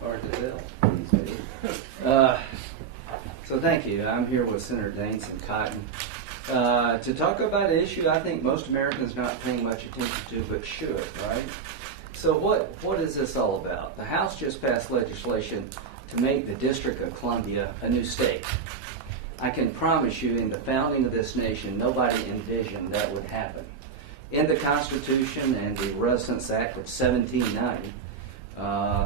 Hard to tell. So thank you. I'm here with Senator Daines and Cotton to talk about an issue I think most Americans are not paying much attention to, but should, right? So what is this all about? The House just passed legislation to make the District of Columbia a new state. I can promise you in the founding of this nation, nobody envisioned that would happen. In the Constitution and the Residence Act of 1790,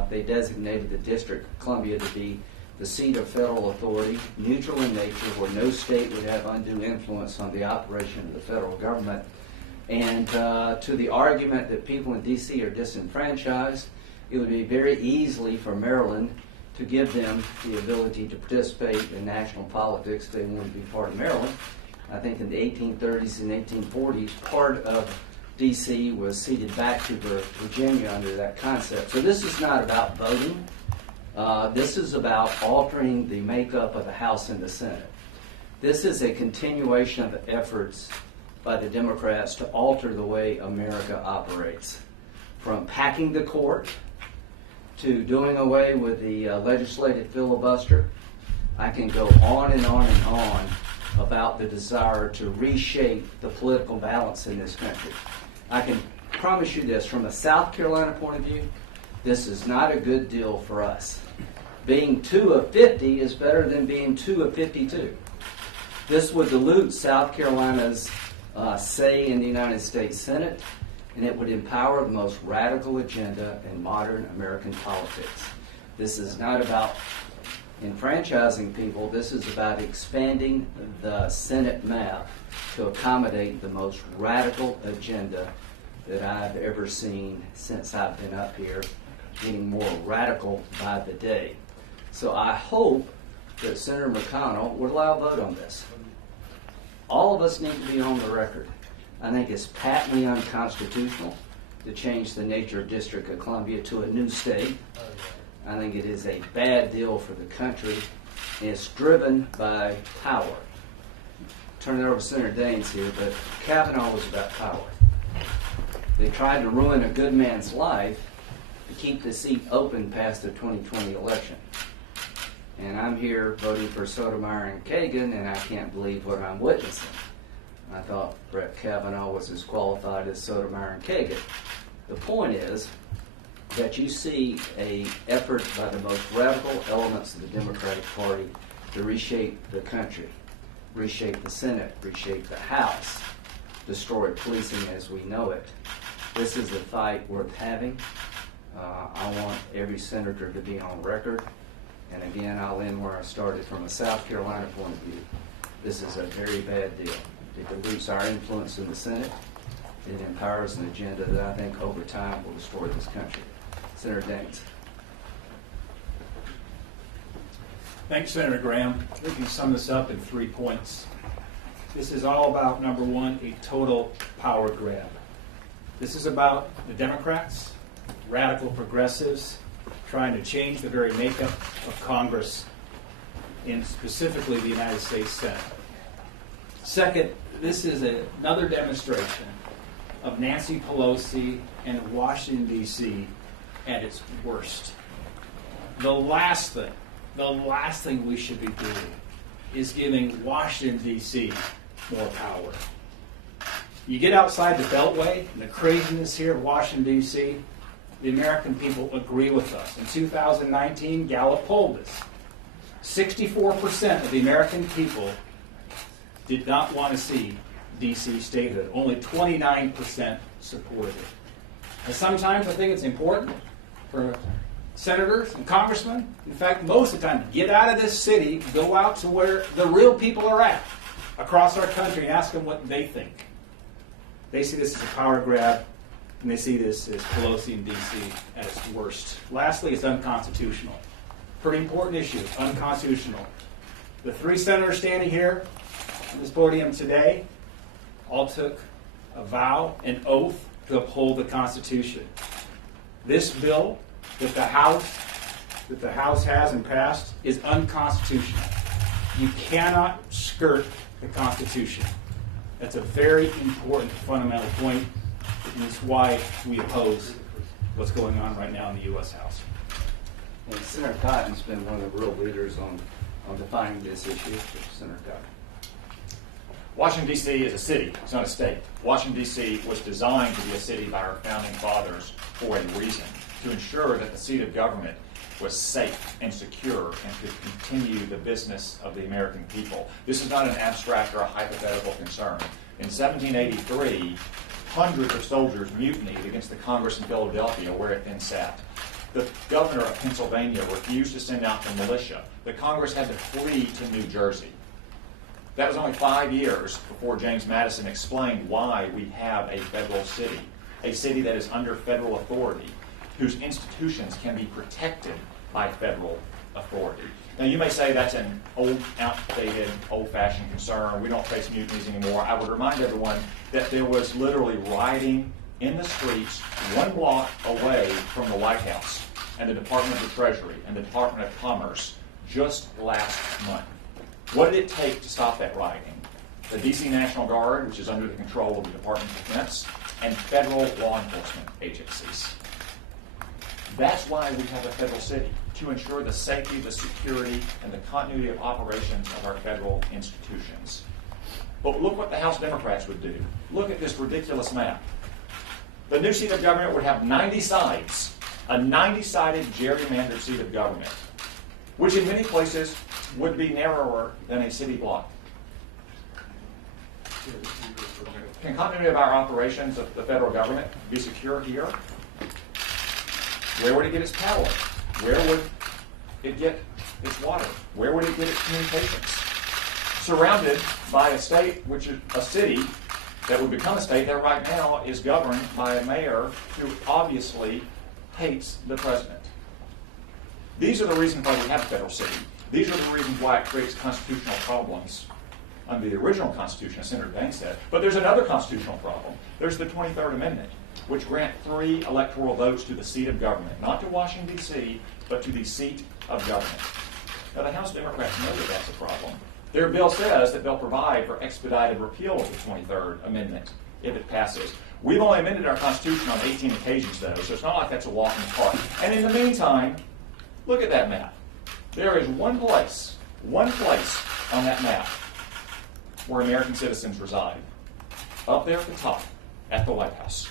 they designated the District of Columbia to be the seat of federal authority, neutral in nature, where no state would have undue influence on the operation of the federal government. And to the argument that people in D.C. are disenfranchised, it would be very easily for Maryland to give them the ability to participate in national politics if they wanted to be part of Maryland. I think in the 1830s and 1840s, part of D.C. was ceded back to Virginia under that concept. So this is not about voting. This is about altering the makeup of the House and the Senate. This is a continuation of the efforts by the Democrats to alter the way America operates. From packing the court to doing away with the legislative filibuster. I can go on and on and on about the desire to reshape the political balance in this country. I can promise you this, from a South Carolina point of view, this is not a good deal for us. Being 2 of 50 is better than being 2 of 52. This would dilute South Carolina's say in the United States Senate, and it would empower the most radical agenda in modern American politics. This is not about enfranchising people. This is about expanding the Senate map to accommodate the most radical agenda that I've ever seen since I've been up here, getting more radical by the day. So I hope that Senator McConnell would allow a vote on this. All of us need to be on the record. I think it's patently unconstitutional to change the nature of District of Columbia to a new state. I think it is a bad deal for the country, and it's driven by power. Turn it over to Senator Daines here, but Kavanaugh was about power. They tried to ruin a good man's life to keep the seat open past the 2020 election. And I'm here voting for Sotomayor and Kagan, and I can't believe what I'm witnessing. I thought Brett Kavanaugh was as qualified as Sotomayor and Kagan. The point is that you see an effort by the most radical elements of the Democratic Party to reshape the country, reshape the Senate, reshape the House, destroy policing as we know it. This is a fight worth having. I want every senator to be on record. And again, I'll end where I started from a South Carolina point of view. This is a very bad deal. It dilutes our influence in the Senate. It empowers an agenda that I think over time will destroy this country. Senator Daines. Thanks, Senator Graham. We can sum this up in 3 points. This is all about, number one, a total power grab. This is about the Democrats, radical progressives, trying to change the very makeup of Congress, and specifically the United States Senate. Second, this is another demonstration of Nancy Pelosi and Washington, D.C. at its worst. The last thing we should be doing is giving Washington, D.C. more power. You get outside the Beltway and the craziness here of Washington, D.C., the American people agree with us. In 2019, Gallup polled us. 64% of the American people did not want to see D.C. statehood. Only 29% supported it. And sometimes I think it's important for senators and congressmen, in fact, most of the time, get out of this city, go out to where the real people are at, across our country, and ask them what they think. They see this as a power grab, and they see this as Pelosi and D.C. at its worst. Lastly, it's unconstitutional. Pretty important issue, unconstitutional. The 3 senators standing here on this podium today all took a vow, an oath, to uphold the Constitution. This bill that the House has and passed is unconstitutional. You cannot skirt the Constitution. That's a very important fundamental point, and it's why we oppose what's going on right now in the U.S. House. And Senator Cotton's been one of the real leaders on defining this issue. Senator Cotton. Washington, D.C. is a city. It's not a state. Washington, D.C. was designed to be a city by our founding fathers for a reason, to ensure that the seat of government was safe and secure and could continue the business of the American people. This is not an abstract or a hypothetical concern. In 1783, hundreds of soldiers mutinied against the Congress in Philadelphia, where it then sat. The governor of Pennsylvania refused to send out the militia. The Congress had to flee to New Jersey. That was only 5 years before James Madison explained why we have a federal city, a city that is under federal authority, whose institutions can be protected by federal authority. Now, you may say that's an old, outdated, old-fashioned concern. We don't face mutinies anymore. I would remind everyone that there was literally rioting in the streets 1 block away from the White House and the Department of the Treasury and the Department of Commerce just last month. What did it take to stop that rioting? The D.C. National Guard, which is under the control of the Department of Defense, and federal law enforcement agencies. That's why we have a federal city, to ensure the safety, the security, and the continuity of operations of our federal institutions. But look what the House Democrats would do. Look at this ridiculous map. The new seat of government would have 90 sides, a 90-sided gerrymandered seat of government, which in many places would be narrower than a city block. Can continuity of our operations of the federal government be secure here? Where would it get its power? Where would it get its water? Where would it get its communications? Surrounded by a state, which is a city that would become a state that right now is governed by a mayor who obviously hates the president. These are the reasons why we have a federal city. These are the reasons why it creates constitutional problems under the original Constitution, as Senator Daines said. But there's another constitutional problem. There's the 23rd Amendment, which grant 3 electoral votes to the seat of government, not to Washington, D.C., but to the seat of government. Now, the House Democrats know that that's a problem. Their bill says that they'll provide for expedited repeal of the 23rd Amendment if it passes. We've only amended our Constitution on 18 occasions, though, so it's not like that's a walk in the park. And in the meantime, look at that map. There is one place on that map where American citizens reside. Up there at the top, at the White House.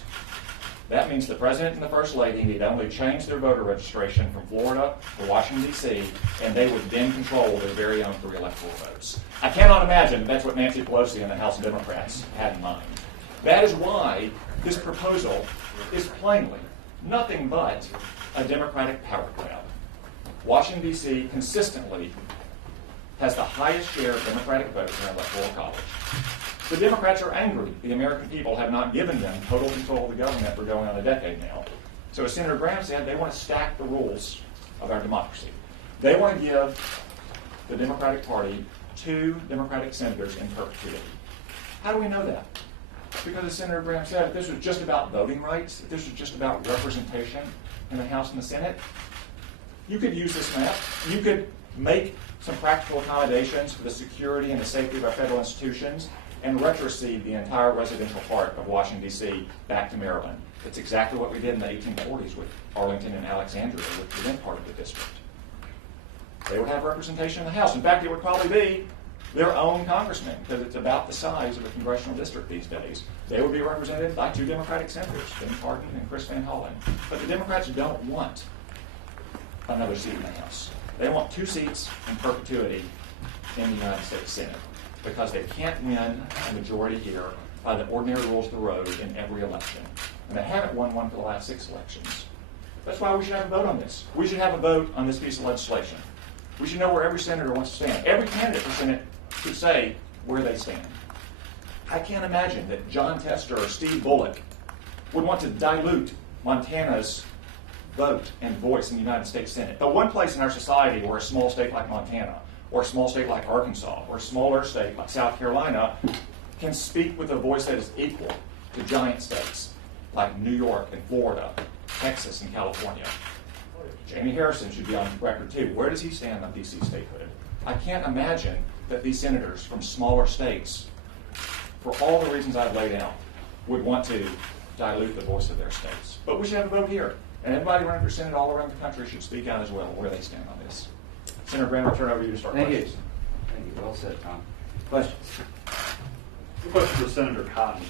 That means the President and the First Lady need only change their voter registration from Florida to Washington, D.C., and they would then control their very own 3 electoral votes. I cannot imagine that's what Nancy Pelosi and the House Democrats had in mind. That is why this proposal is plainly nothing but a Democratic power grab. Washington, D.C. consistently has the highest share of Democratic votes in our electoral college. The Democrats are angry the American people have not given them total control of the government for going on a decade now. So as Senator Graham said, they want to stack the rules of our democracy. They want to give the Democratic Party 2 Democratic senators in perpetuity. How do we know that? Because as Senator Graham said, if this was just about voting rights, if this was just about representation in the House and the Senate, you could use this map. You could make some practical accommodations for the security and the safety of our federal institutions and retrocede the entire residential part of Washington, D.C. back to Maryland. That's exactly what we did in the 1840s with Arlington and Alexandria, which were then part of the district. They would have representation in the House. In fact, it would probably be their own congressmen, because it's about the size of a congressional district these days. They would be represented by 2 Democratic senators, Ben Cardin and Chris Van Hollen. But the Democrats don't want another seat in the House. They want 2 seats in perpetuity in the United States Senate, because they can't win a majority here by the ordinary rules of the road in every election. And they haven't won one for the last 6 elections. That's why we should have a vote on this. We should have a vote on this piece of legislation. We should know where every senator wants to stand. Every candidate for Senate should say where they stand. I can't imagine that John Tester or Steve Bullock would want to dilute Montana's vote and voice in the United States Senate. The one place in our society where a small state like Montana, or a small state like Arkansas, or a smaller state like South Carolina can speak with a voice that is equal to giant states like New York and Florida, Texas and California. Jamie Harrison should be on record too. Where does he stand on D.C. statehood? I can't imagine that these senators from smaller states, for all the reasons I've laid out, would want to dilute the voice of their states. But we should have a vote here. And everybody running for Senate all around the country should speak out as well where they stand on this. Senator Graham, I'll turn it over to you to start Thank you. questions. Thank you. Well said, Tom. Questions? A question for Senator Cotton.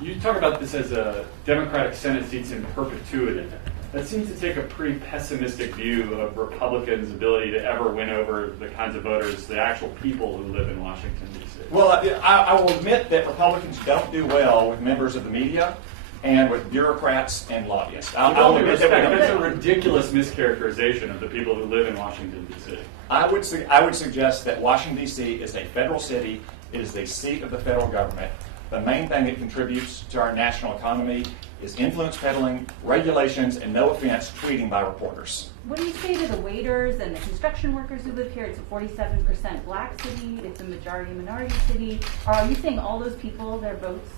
You talk about this as a Democratic Senate seats in perpetuity. That seems to take a pretty pessimistic view of Republicans' ability to ever win over the kinds of voters, the actual people who live in Washington, D.C. Well, I will admit that Republicans don't do well with members of the media and with bureaucrats and lobbyists. With all due respect, we don't that's a do that. ridiculous mischaracterization of the people who live in Washington, D.C. I would suggest that Washington, D.C. is a federal city. It is the seat of the federal government. The main thing it contributes to our national economy is influence peddling, regulations, and no offense, tweeting by reporters. What do you say to the waiters and the construction workers who live here? It's a 47% black city. It's a majority minority city. Or are you saying all those people, their votes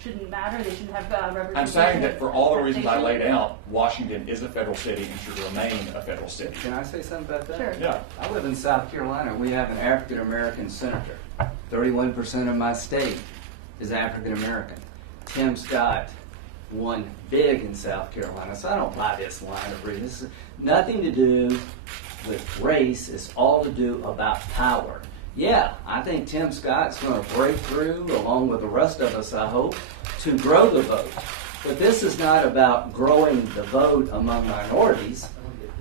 shouldn't matter? They shouldn't have representation? I'm saying that for all the reasons I laid out, Washington is a federal city and should remain a federal city. Can I say something about that? Sure. Yeah. I live in South Carolina. We have an African American senator. 31% of my state is African American. Tim Scott won big in South Carolina, so I don't buy this line of reason. This is nothing to do with race. It's all to do about power. Yeah, I think Tim Scott's going to break through, along with the rest of us, I hope, to grow the vote. But this is not about growing the vote among minorities,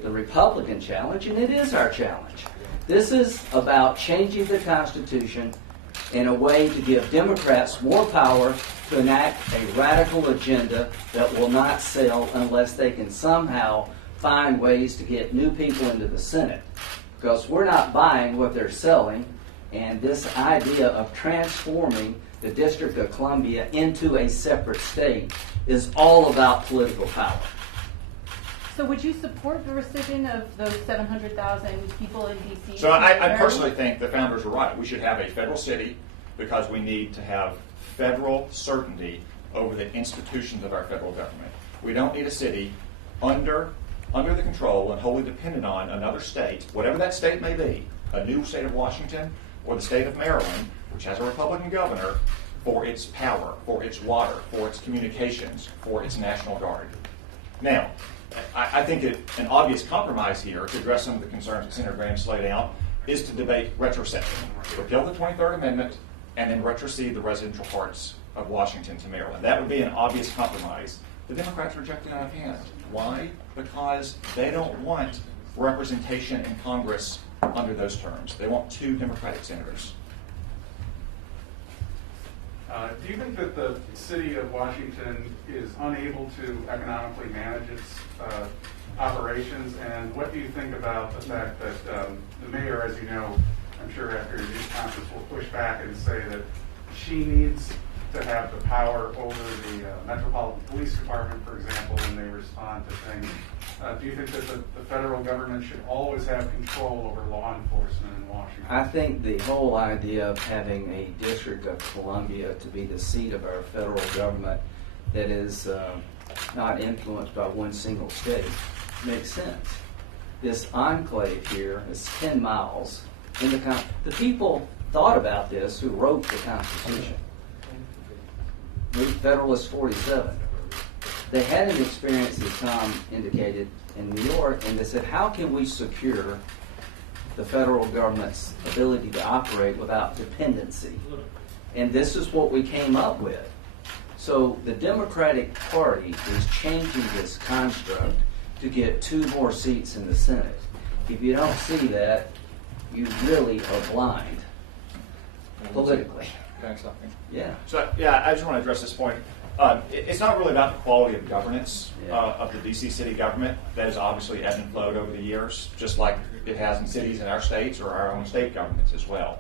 the Republican challenge, and it is our challenge. This is about changing the Constitution in a way to give Democrats more power to enact a radical agenda that will not sell unless they can somehow find ways to get new people into the Senate. Because we're not buying what they're selling, and this idea of transforming the District of Columbia into a separate state is all about political power. So would you support the rescission of those 700,000 people in D.C.? So I personally think the founders were right. We should have a federal city because we need to have federal certainty over the institutions of our federal government. We don't need a city under the control and wholly dependent on another state, whatever that state may be, a new state of Washington or the state of Maryland, which has a Republican governor, for its power, for its water, for its communications, for its National Guard. Now, I think an obvious compromise here to address some of the concerns that Senator Graham laid out is to debate retrocession. Repeal the 23rd Amendment and then retrocede the residential parts of Washington to Maryland. That would be an obvious compromise. The Democrats reject it out of hand. Why? Because they don't want representation in Congress under those terms. They want 2 Democratic senators. Do you think that the city of Washington is unable to economically manage its operations? And what do you think about the fact that the mayor, as you know, I'm sure after your news conference will push back and say that she needs to have the power over the Metropolitan Police Department, for example, when they respond to things. Do you think that the federal government should always have control over law enforcement in Washington? I think the whole idea of having a District of Columbia to be the seat of our federal government that is not influenced by one single state makes sense. This enclave here is 10 miles in the people thought about this who wrote the Constitution. Federalist 47. They had an experience, as Tom indicated, in New York, and they said, how can we secure the federal government's ability to operate without dependency? And this is what we came up with. So the Democratic Party is changing this construct to get 2 more seats in the Senate. If you don't see that, you really are blind politically. Thanks, something. Yeah. So, yeah, I just want to address this point. It's not really about the quality of governance of the D.C. city government. That has obviously ebbed and flowed over the years, just like it has in cities in our states or our own state governments as well.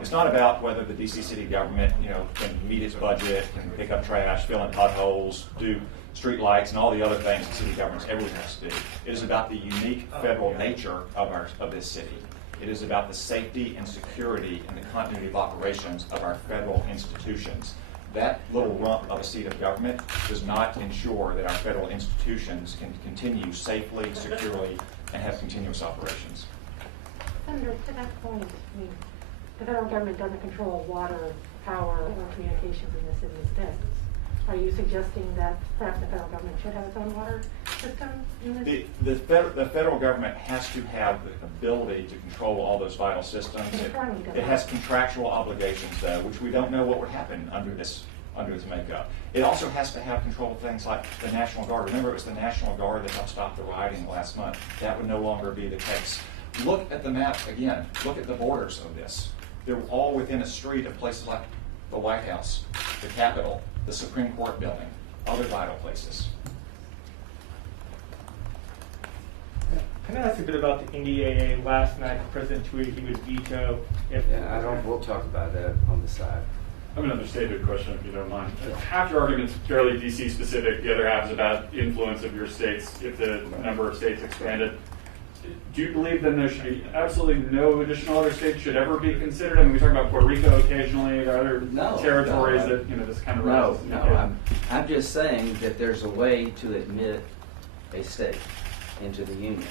It's not about whether the D.C. city government, can meet its budget, can pick up trash, fill in potholes, do street lights, and all the other things that city governments everyone has to do. It is about the unique federal nature of this city. It is about the safety and security and the continuity of operations of our federal institutions. That little rump of a seat of government does not ensure that our federal institutions can continue safely, securely, and have continuous operations. Senator, to that point, the federal government doesn't control water, power, or communications in the city as it is. Are you suggesting that perhaps the federal government should have its own water system in this? The federal government has to have the ability to control all those vital systems. It currently does It not. has contractual obligations, though, which we don't know what would happen under its makeup. It also has to have control of things like the National Guard. Remember, it was the National Guard that helped stop the rioting last month. That would no longer be the case. Look at the map again. Look at the borders of this. They're all within a street of places like the White House, the Capitol, the Supreme Court building, other vital places. Can I ask a bit about the NDAA? Last night, the president tweeted he would veto if. Yeah, we'll talk about that on the side. I have another stated question, if you don't mind. Half your argument's fairly DC specific. The other half is about influence of your states if the number of states expanded. Do you believe then there should be absolutely no additional other states should ever be considered? I mean, we talk about Puerto Rico occasionally. There are other territories that this kind of rises. I'm just saying that there's a way to admit a state into the union,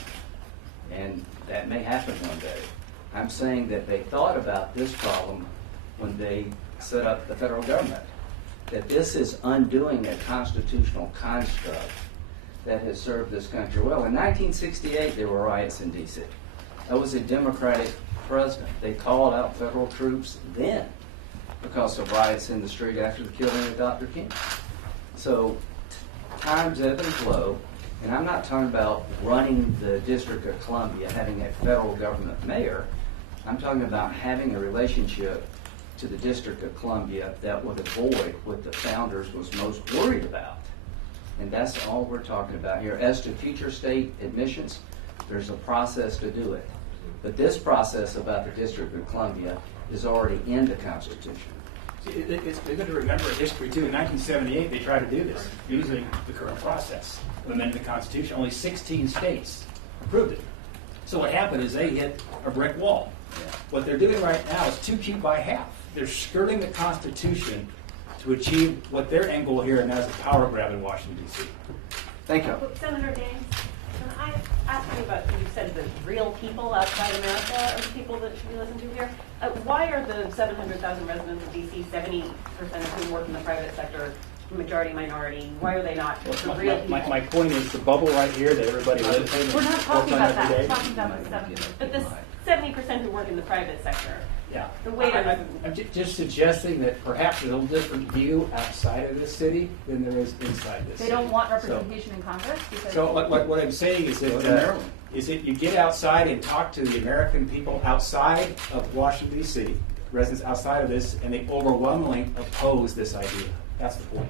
and that may happen one day. I'm saying that they thought about this problem when they set up the federal government, that this is undoing a constitutional construct that has served this country well. In 1968, there were riots in D.C. That was a Democratic president. They called out federal troops then because of riots in the street after the killing of Dr. King. So times ebb and flow, and I'm not talking about running the District of Columbia, having a federal government mayor. I'm talking about having a relationship to the District of Columbia that would avoid what the founders was most worried about. And that's all we're talking about here. As to future state admissions, there's a process to do it. But this process about the District of Columbia is already in the Constitution. See, it's good to remember history too. In 1978, they tried to do this using the current process, amending the Constitution. Only 16 states approved it. So what happened is they hit a brick wall. What they're doing right now is too cute by half. They're skirting the Constitution to achieve what their end goal here, and that is a power grab in Washington, D.C. Thank you. Senator Daines, can I ask you about, you said the real people outside America are the people that should be listened to here. Why are the 700,000 residents of D.C., 70% of whom work in the private sector, majority minority? Why are they not the real people? My point is the bubble right here that everybody lives in. We're not talking about that. We're talking That. about the 7. But the 70% who work in the private sector, Yeah. the waiters. I'm just suggesting that perhaps there's a little different view outside of this city than there is inside this They city. don't want representation in Congress because So what I'm saying is that you get outside and talk to the American people outside of Washington, D.C., residents outside of this, and they overwhelmingly oppose this idea. That's the point.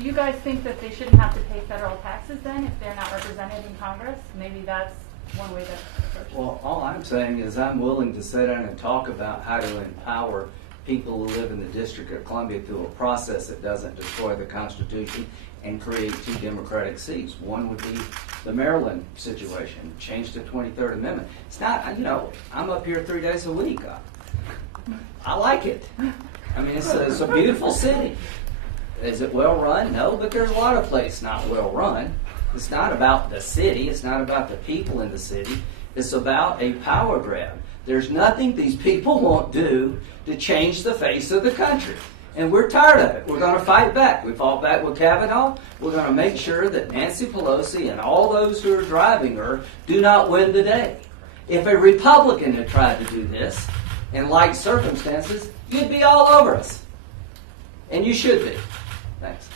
do you guys think that they shouldn't have to pay federal taxes then if they're not represented in Congress? Maybe that's one way to approach it. Well, all I'm saying is I'm willing to sit down and talk about how to empower people who live in the District of Columbia through a process that doesn't destroy the Constitution and create 2 Democratic seats. One would be the Maryland situation, change the 23rd Amendment. It's not, I'm up here 3 days a week. I like it. I mean, it's a beautiful city. Is it well run? No, but there's a lot of places not well run. It's not about the city. It's not about the people in the city. It's about a power grab. There's nothing these people won't do to change the face of the country. And we're tired of it. We're going to fight back. We fought back with Kavanaugh. We're going to make sure that Nancy Pelosi and all those who are driving her do not win the day. If a Republican had tried to do this, in like circumstances, you'd be all over us. And you should be. Thanks.